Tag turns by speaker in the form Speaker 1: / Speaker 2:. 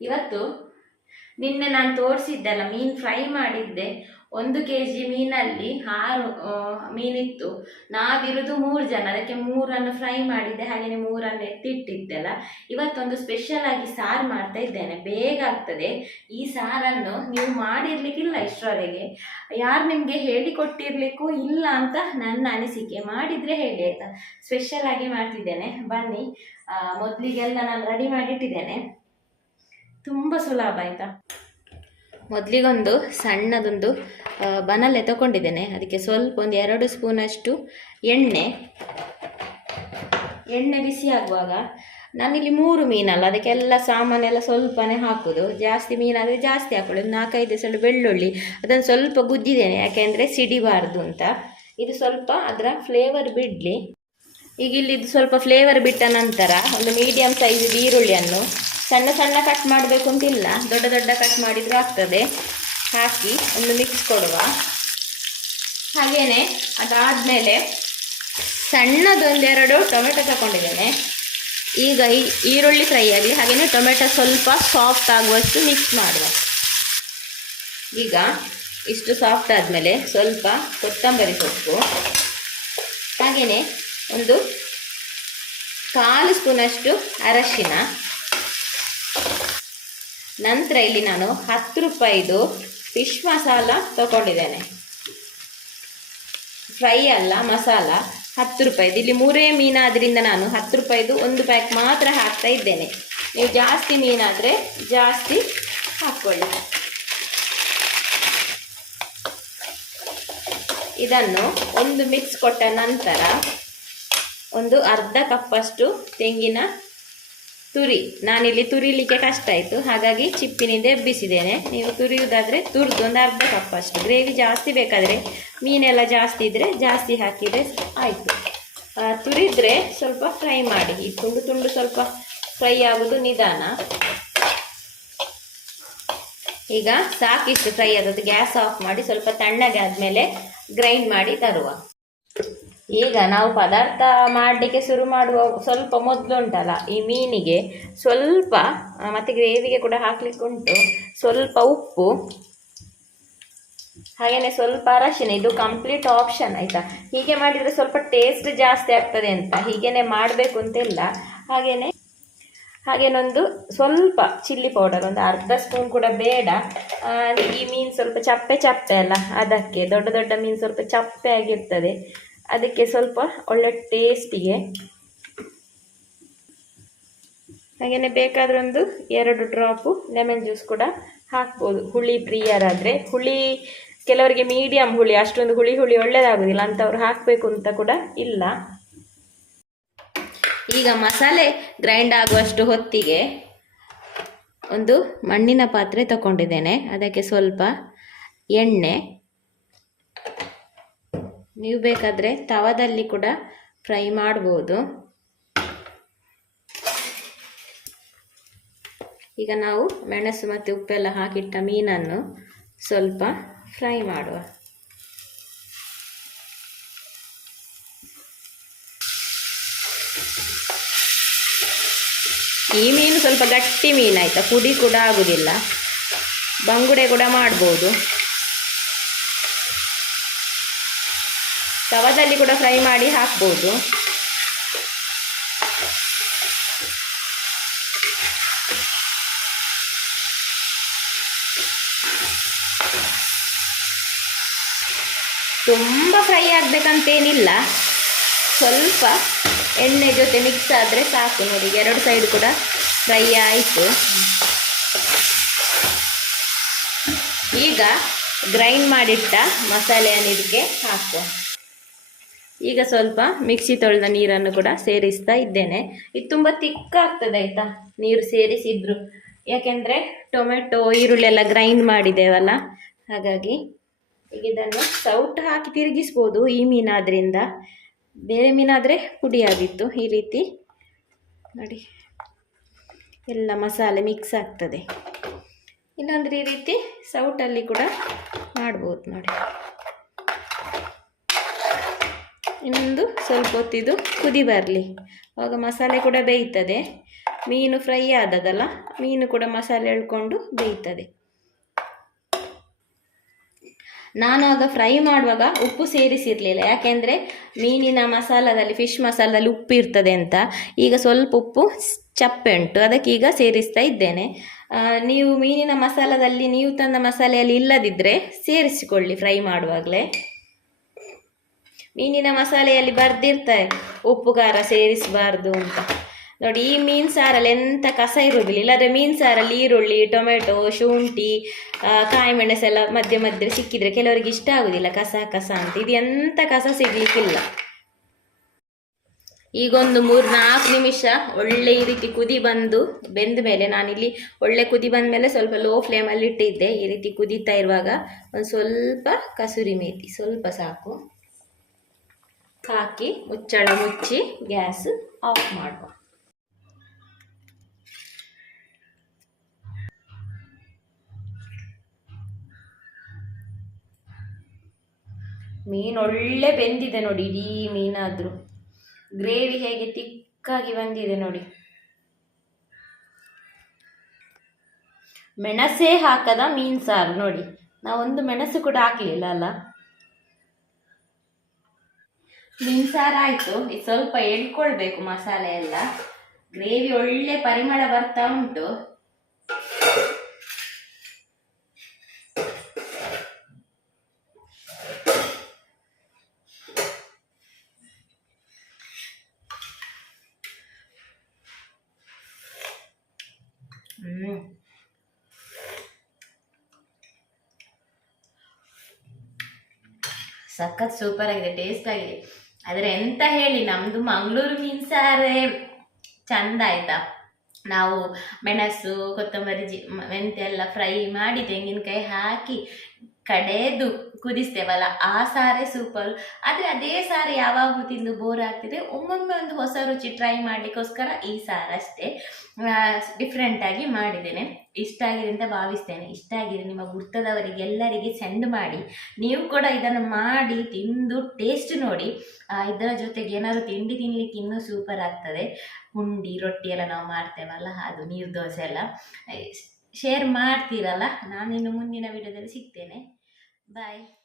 Speaker 1: ಇವತ್ತು ನಿನ್ನೆ ನಾನು ತೋರಿಸಿದ್ದೆಲ್ಲ, ಮೀನು ಫ್ರೈ ಮಾಡಿದ್ದೆ. ಒಂದು ಕೆ ಜಿ ಮೀನಲ್ಲಿ ಆರು ಮೀನಿತ್ತು. ನಾವಿರುವುದು ಮೂರು ಜನ, ಅದಕ್ಕೆ ಮೂರನ್ನು ಫ್ರೈ ಮಾಡಿದ್ದೆ ಹಾಗೆಯೇ ಮೂರನ್ನು ಎತ್ತಿಟ್ಟಿದ್ದೆಲ್ಲ. ಇವತ್ತೊಂದು ಸ್ಪೆಷಲ್ ಆಗಿ ಸಾರು ಮಾಡ್ತಾ ಇದ್ದೇನೆ, ಬೇಗ ಆಗ್ತದೆ. ಈ ಸಾರನ್ನು ನೀವು ಮಾಡಿರ್ಲಿಕ್ಕಿಲ್ಲ ಇಷ್ಟರವರೆಗೆ. ಯಾರು ನಿಮಗೆ ಹೇಳಿಕೊಟ್ಟಿರ್ಲಿಕ್ಕೂ ಇಲ್ಲ ಅಂತ ನನ್ನ ಅನಿಸಿಕೆ. ಮಾಡಿದರೆ ಹೇಳಿ ಆಯಿತಾ? ಸ್ಪೆಷಲ್ ಆಗಿ ಮಾಡ್ತಿದ್ದೇನೆ. ಬನ್ನಿ ಮೊದಲಿಗೆಲ್ಲ ನಾನು ರೆಡಿ ಮಾಡಿಟ್ಟಿದ್ದೇನೆ. ತುಂಬ ಸುಲಭ ಆಯಿತಾ? ಮೊದಲಿಗೊಂದು ಸಣ್ಣದೊಂದು ಬನಲೆ ತಗೊಂಡಿದ್ದೇನೆ. ಅದಕ್ಕೆ ಸ್ವಲ್ಪ ಒಂದು ಎರಡು ಸ್ಪೂನಷ್ಟು ಎಣ್ಣೆ. ಎಣ್ಣೆ ಬಿಸಿ ಆಗುವಾಗ ನಾನಿಲ್ಲಿ ಮೂರು ಮೀನಲ್ಲ, ಅದಕ್ಕೆಲ್ಲ ಸಾಮಾನೆಲ್ಲ ಸ್ವಲ್ಪನೇ ಹಾಕೋದು. ಜಾಸ್ತಿ ಮೀನಾದರೆ ಜಾಸ್ತಿ ಹಾಕೊಳ್ಳಿ ಒಂದು ನಾಲ್ಕೈದು ಸಲ ಬೆಳ್ಳುಳ್ಳಿ, ಅದನ್ನು ಸ್ವಲ್ಪ ಗುದ್ದಿದ್ದೇನೆ. ಯಾಕೆಂದರೆ ಸಿಡಿಬಾರ್ದು ಅಂತ. ಇದು ಸ್ವಲ್ಪ ಅದರ ಫ್ಲೇವರ್ ಬಿಡಲಿ. ಈಗ ಇಲ್ಲಿ ಇದು ಸ್ವಲ್ಪ ಫ್ಲೇವರ್ ಬಿಟ್ಟ ನಂತರ ಒಂದು ಮೀಡಿಯಮ್ ಸೈಜ್ ಈರುಳ್ಳಿಯನ್ನು ಸಣ್ಣ ಸಣ್ಣ ಕಟ್ ಮಾಡಬೇಕು ಅಂತಿಲ್ಲ ದೊಡ್ಡ ದೊಡ್ಡ ಕಟ್ ಮಾಡಿದರೆ ಆಗ್ತದೆ. ಹಾಕಿ ಒಂದು ಮಿಕ್ಸ್ ಕೊಡುವ. ಹಾಗೆಯೇ ಅದಾದಮೇಲೆ ಸಣ್ಣದೊಂದೆರಡು ಟೊಮೆಟೊ ತಗೊಂಡಿದ್ದೇನೆ. ಈಗ ಈ ಈರುಳ್ಳಿ ಫ್ರೈ ಆಗಲಿ ಹಾಗೆಯೇ ಟೊಮೆಟೊ ಸ್ವಲ್ಪ ಸಾಫ್ಟ್ ಆಗುವಷ್ಟು ಮಿಕ್ಸ್ ಮಾಡುವ. ಈಗ ಇಷ್ಟು ಸಾಫ್ಟ್ ಆದಮೇಲೆ ಸ್ವಲ್ಪ ಕೊತ್ತಂಬರಿ ಸೊಪ್ಪು. ಹಾಗೆಯೇ ಒಂದು ಕಾಲು ಸ್ಪೂನಷ್ಟು ಅರಶಿನ. ನಂತರ ಇಲ್ಲಿ ನಾನು ಹತ್ತು ರೂಪಾಯಿದು ಫಿಶ್ ಮಸಾಲ ತಗೊಂಡಿದ್ದೇನೆ. ಫ್ರೈ ಅಲ್ಲ ಮಸಾಲ ಹತ್ತು ರೂಪಾಯಿದು. ಇಲ್ಲಿ ಮೂರೇ ಮೀನಾದ್ರಿಂದ ನಾನು ಹತ್ತು ರೂಪಾಯಿದು ಒಂದು ಪ್ಯಾಕ್ ಮಾತ್ರ ಹಾಕ್ತಾ ಇದ್ದೇನೆ. ನೀವು ಜಾಸ್ತಿ ಮೀನಾದರೆ ಜಾಸ್ತಿ ಹಾಕ್ಕೊಳ್ಳಿ. ಇದನ್ನು ಒಂದು ಮಿಕ್ಸ್ ಕೊಟ್ಟ ನಂತರ ಒಂದು ಅರ್ಧ ಕಪ್ಪಷ್ಟು ತೆಂಗಿನ ತುರಿ. ನಾನಿಲ್ಲಿ ತುರಿಲಿಕ್ಕೆ ಕಷ್ಟ ಆಯಿತು. ಹಾಗಾಗಿ ಚಿಪ್ಪಿನಿಂದ ಎಬ್ಬಿಸಿದ್ದೇನೆ. ನೀವು ತುರಿಯುವುದಾದರೆ ತುರಿದು ಒಂದು ಅರ್ಧ ಕಪ್ಪಷ್ಟು ಗ್ರೇವಿ ಜಾಸ್ತಿ ಬೇಕಾದರೆ ಮೀನೆಲ್ಲ ಜಾಸ್ತಿ ಇದ್ದರೆ ಜಾಸ್ತಿ ಹಾಕಿದರೆ ಆಯಿತು. ತುರಿದ್ರೆ ಸ್ವಲ್ಪ ಫ್ರೈ ಮಾಡಿ. ಈ ತುಂಡು ತುಂಡು ಸ್ವಲ್ಪ ಫ್ರೈ ಆಗೋದು ನಿಧಾನ. ಈಗ ಸಾಕಿಷ್ಟು ಫ್ರೈ ಆದದ್ದು ಗ್ಯಾಸ್ ಆಫ್ ಮಾಡಿ ಸ್ವಲ್ಪ ತಣ್ಣಗೆ ಆದಮೇಲೆ ಗ್ರೈಂಡ್ ಮಾಡಿ ತರುವ. ಈಗ ನಾವು ಪದಾರ್ಥ ಮಾಡಲಿಕ್ಕೆ ಶುರು ಮಾಡುವ ಸ್ವಲ್ಪ ಮೊದಲು ಉಂಟಲ್ಲ ಈ ಮೀನಿಗೆ ಸ್ವಲ್ಪ ಮತ್ತು ಗ್ರೇವಿಗೆ ಕೂಡ ಹಾಕ್ಲಿಕ್ಕೆ ಉಂಟು ಸ್ವಲ್ಪ ಉಪ್ಪು ಹಾಗೆಯೇ ಸ್ವಲ್ಪ ಅರಶಿನ, ಇದು ಕಂಪ್ಲೀಟ್ ಆಪ್ಷನ್ ಆಯಿತಾ? ಹೀಗೆ ಮಾಡಿದರೆ ಸ್ವಲ್ಪ ಟೇಸ್ಟ್ ಜಾಸ್ತಿ ಆಗ್ತದೆ ಅಂತ. ಹೀಗೇನೆ ಮಾಡಬೇಕು ಅಂತಿಲ್ಲ. ಹಾಗೆಯೇ ಹಾಗೇನೊಂದು ಸ್ವಲ್ಪ ಚಿಲ್ಲಿ ಪೌಡರ್ ಒಂದು ಅರ್ಧ ಸ್ಪೂನ್ ಕೂಡ ಬೇಡ. ಈ ಮೀನು ಸ್ವಲ್ಪ ಚಪ್ಪೆ ಚಪ್ಪೆ ಅಲ್ಲ, ಅದಕ್ಕೆ ದೊಡ್ಡ ದೊಡ್ಡ ಮೀನು ಸ್ವಲ್ಪ ಚಪ್ಪೆ ಆಗಿರ್ತದೆ. ಅದಕ್ಕೆ ಸ್ವಲ್ಪ ಒಳ್ಳೆ ಟೇಸ್ಟಿಗೆ ಹಾಗೆಯೇ ಬೇಕಾದ್ರೆ ಒಂದು ಎರಡು ಡ್ರಾಪು ಲೆಮನ್ ಜ್ಯೂಸ್ ಕೂಡ ಹಾಕ್ಬೋದು. ಹುಳಿ ಪ್ರಿಯರಾದರೆ ಹುಳಿ ಕೆಲವರಿಗೆ ಮೀಡಿಯಂ ಹುಳಿ, ಅಷ್ಟೊಂದು ಹುಳಿ ಹುಳಿ ಒಳ್ಳೆಯದಾಗೋದಿಲ್ಲ ಅಂಥವ್ರು ಹಾಕಬೇಕು ಅಂತ ಕೂಡ ಇಲ್ಲ. ಈಗ ಮಸಾಲೆ ಗ್ರೈಂಡ್ ಆಗುವಷ್ಟು ಹೊತ್ತಿಗೆ ಒಂದು ಮಣ್ಣಿನ ಪಾತ್ರೆ ತಗೊಂಡಿದ್ದೇನೆ. ಅದಕ್ಕೆ ಸ್ವಲ್ಪ ಎಣ್ಣೆ ನೀವು ಬೇಕಾದರೆ ತವದಲ್ಲಿ ಕೂಡ ಫ್ರೈ ಮಾಡ್ಬೋದು. ಈಗ ನಾವು ಮೆಣಸು ಮತ್ತು ಉಪ್ಪೆಲ್ಲ ಹಾಕಿಟ್ಟ ಮೀನನ್ನು ಸ್ವಲ್ಪ ಫ್ರೈ ಮಾಡುವ. ಈ ಮೀನು ಸ್ವಲ್ಪ ಗಟ್ಟಿ ಮೀನು ಆಯಿತಾ ಪುಡಿ ಕೂಡ ಆಗುವುದಿಲ್ಲ ಬಂಗುಡೆ ಕೂಡ ಮಾಡ್ಬೋದು. ತವದಲ್ಲಿ ಕೂಡ ಫ್ರೈ ಮಾಡಿ ಹಾಕ್ಬೋದು. ತುಂಬ ಫ್ರೈ ಆಗಬೇಕಂತೇನಿಲ್ಲ. ಸ್ವಲ್ಪ ಎಣ್ಣೆ ಜೊತೆ ಮಿಕ್ಸ್ ಆದರೆ ಸಾಕು ನೋಡಿ, ಎರಡು ಸೈಡ್ ಕೂಡ ಫ್ರೈ ಆಯಿತು. ಈಗ ಗ್ರೈಂಡ್ ಮಾಡಿಟ್ಟ ಮಸಾಲೆಯನ್ನು ಇದಕ್ಕೆ ಹಾಕುವ ಈಗ ಸ್ವಲ್ಪ ಮಿಕ್ಸಿ ತೊಳೆದ ನೀರನ್ನು ಕೂಡ ಸೇರಿಸ್ತಾ ಇದ್ದೇನೆ. ಇದು ತುಂಬ ತಿಕ್ಕಾಗ್ತದೆ ಆಯಿತಾ? ನೀರು ಸೇರಿಸಿದ್ರು. ಯಾಕೆಂದರೆ ಟೊಮೆಟೊ ಈರುಳ್ಳಿ ಎಲ್ಲ ಗ್ರೈಂಡ್ ಮಾಡಿದ್ದೇವಲ್ಲ? ಹಾಗಾಗಿ ಈಗ ಇದನ್ನು ಸೌಟ್ ಹಾಕಿ ತಿರುಗಿಸ್ಬೋದು ಈ ಮೀನಾದ್ರಿಂದ. ಬೇರೆ ಮೀನಾದರೆ ಪುಡಿಯಾಗಿತ್ತು ಈ ರೀತಿ ನೋಡಿ. ಎಲ್ಲ ಮಸಾಲೆ ಮಿಕ್ಸ್ ಆಗ್ತದೆ. ಇನ್ನೊಂದು ಈ ರೀತಿ ಸೌಟಲ್ಲಿ ಕೂಡ ಮಾಡ್ಬೋದು ನೋಡಿ. ಇನ್ನೊಂದು ಸ್ವಲ್ಪ ಹೊತ್ತಿದು ಕುದಿ ಬರಲಿ. ಆವಾಗ ಮಸಾಲೆ ಕೂಡ ಬೇಯ್ತದೆ. ಮೀನು ಫ್ರೈ ಆದದಲ್ಲ, ಮೀನು ಕೂಡ ಮಸಾಲೆ ಎಳ್ಕೊಂಡು ಬೇಯ್ತದೆ. ನಾನು ಆಗ ಫ್ರೈ ಮಾಡುವಾಗ ಉಪ್ಪು ಸೇರಿಸಿರಲಿಲ್ಲ. ಯಾಕೆಂದರೆ ಮೀನಿನ ಮಸಾಲದಲ್ಲಿ ಫಿಶ್ ಮಸಾಲದಲ್ಲಿ ಉಪ್ಪು ಇರ್ತದೆ ಅಂತ. ಈಗ ಸ್ವಲ್ಪ ಉಪ್ಪು ಚಪ್ಪೆ ಉಂಟು. ಅದಕ್ಕೆ ಈಗ ಸೇರಿಸ್ತಾ ಇದ್ದೇನೆ. ನೀವು ಮೀನಿನ ಮಸಾಲದಲ್ಲಿ, ನೀವು ತಂದ ಮಸಾಲೆಯಲ್ಲಿ ಇಲ್ಲದಿದ್ದರೆ ಸೇರಿಸಿಕೊಳ್ಳಿ ಫ್ರೈ ಮಾಡುವಾಗಲೇ. ಮೀನಿನ ಮಸಾಲೆಯಲ್ಲಿ ಬರ್ದಿರ್ತಾರೆ. ಉಪ್ಪು, ಖಾರ ಸೇರಿಸಬಾರ್ದು ಅಂತ. ನೋಡಿ, ಈ ಮೀನು ಸಾರಲ್ಲಿ ಎಂಥ ಕಸ ಇರೋದಿಲ್ಲ ಇಲ್ಲಾಂದರೆ ಮೀನು ಸಾರಲ್ಲಿ ಈರುಳ್ಳಿ, ಟೊಮೆಟೊ, ಶುಂಠಿ ಕಾಯಿ ಮೆಣಸೆಲ್ಲ ಮಧ್ಯೆ ಮಧ್ಯೆ ಸಿಕ್ಕಿದ್ರೆ ಕೆಲವರಿಗೆ ಇಷ್ಟ ಆಗೋದಿಲ್ಲ. ಕಸ ಕಸ ಅಂತ. ಇದು ಎಂಥ ಕಸ ಸಿಗಲಿಕ್ಕಿಲ್ಲ. ಈಗೊಂದು ಮೂರು ನಾಲ್ಕು ನಿಮಿಷ ಒಳ್ಳೆ ಈ ರೀತಿ ಕುದಿ ಬಂದು ಬೆಂದ ಮೇಲೆ ನಾನಿಲ್ಲಿ ಒಳ್ಳೆ ಕುದಿ ಬಂದ ಮೇಲೆ ಸ್ವಲ್ಪ ಲೋ ಫ್ಲೇಮಲ್ಲಿ ಇಟ್ಟಿದ್ದೆ ಈ ರೀತಿ ಕುದೀತಾ ಇರುವಾಗ ಒಂದು ಸ್ವಲ್ಪ ಕಸೂರಿ ಮೇತಿ. ಸ್ವಲ್ಪ ಸಾಕು. ಹಾಕಿ ಮುಚ್ಚಳ ಮುಚ್ಚಿ ಗ್ಯಾಸ್ ಆಫ್ ಮಾಡುವ. ಮೀನು ಒಳ್ಳೆ ಬೆಂದಿದೆ ನೋಡಿ, ಇಡೀ ಮೀನಾದರೂ. ಗ್ರೇವಿ ಹೇಗೆ ತಿಕ್ಕಾಗಿ ಬಂದಿದೆ ನೋಡಿ. ಮೆಣಸೇ ಹಾಕದ ಮೀನ್ ಸಾರು ನೋಡಿ. ನಾವೊಂದು ಮೆಣಸು ಕೂಡ ಹಾಕ್ಲಿಲ್ಲ ಅಲ್ಲ? ಸಾರು ಆಯ್ತು ಇದು ಸ್ವಲ್ಪ ಎಳ್ಕೊಳ್ಬೇಕು ಮಸಾಲೆ ಎಲ್ಲ. ಗ್ರೇವಿ ಒಳ್ಳೆ ಪರಿಮಳ ಬರ್ತಾ ಉಂಟು. ಹ್ಮ್. ಸಖತ್ ಸೂಪರ್ ಆಗಿದೆ, ಟೇಸ್ಟ್ ಆಗಿದೆ. ಆದರೆ ಎಂತ ಹೇಳಿ, ನಮ್ದು ಮಂಗಳೂರು ಮೀನ್ ಸಾರೇ ಚಂದ ಆಯಿತಾ? ನಾವು ಮೆಣಸು, ಕೊತ್ತಂಬರಿ, ಜಿ ಮೆಂತೆ ಎಲ್ಲ ಫ್ರೈ ಮಾಡಿ ತೆಂಗಿನಕಾಯಿ ಹಾಕಿ ಕಡೆದು ಕುದಿಸ್ತೇವಲ್ಲ? ಆ ಸಾರೇ ಸೂಪರ್ ಆದರೆ ಅದೇ ಸಾರು ಯಾವಾಗಲೂ ತಿಂದು ಬೋರ್ ಆಗ್ತಿದೆ. ಒಮ್ಮೊಮ್ಮೆ ಒಂದು ಹೊಸ ರುಚಿ ಟ್ರೈ ಮಾಡಲಿಕ್ಕೋಸ್ಕರ ಈ ಸಾರು ಅಷ್ಟೇ. ಡಿಫ್ರೆಂಟಾಗಿ ಮಾಡಿದ್ದೇನೆ. ಇಷ್ಟ ಆಗಿದೆ ಅಂತ ಭಾವಿಸ್ತೇನೆ. ಇಷ್ಟ ಆಗಿದೆ ನಿಮ್ಮ ಗುರ್ತದವರಿಗೆ ಎಲ್ಲರಿಗೆ ಸೆಂಡ್ ಮಾಡಿ. ನೀವು ಕೂಡ ಇದನ್ನು ಮಾಡಿ, ತಿಂದು ಟೇಸ್ಟ್ ನೋಡಿ. ಇದರ ಜೊತೆಗೆ ಏನಾದರೂ ತಿಂಡಿ ತಿನ್ಲಿಕ್ಕೆ ಇನ್ನೂ ಸೂಪರ್ ಆಗ್ತದೆ. ಪುಂಡಿ, ರೊಟ್ಟಿ ಎಲ್ಲ ನಾವು ಮಾಡ್ತೇವಲ್ಲ, ಅದು ನೀರು ದೋಸೆ ಎಲ್ಲ ಶೇರ್ ಮಾಡ್ತೀರಲ್ಲ? ನಾನಿನ್ನು ಮುಂದಿನ ವಿಡಿಯೋದಲ್ಲಿ ಸಿಗ್ತೇನೆ. Bye.